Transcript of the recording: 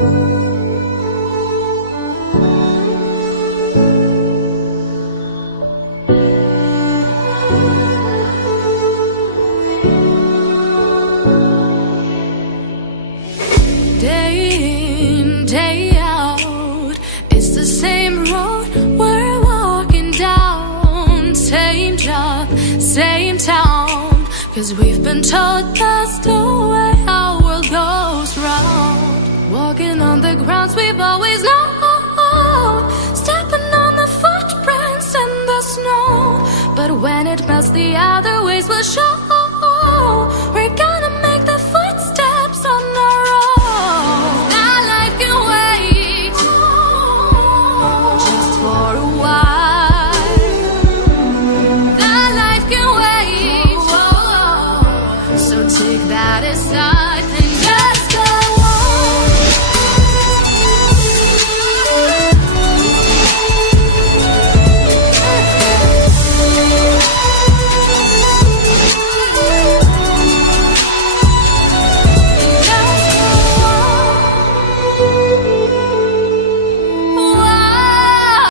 Day in, day out, it's the same road we're walking down. Same job, same town, 'cause we've been told that's the way our world goes round. Walking on the grounds we've always known, stepping on the footprints in the snow. But when it melts, the other ways will show. We're gonna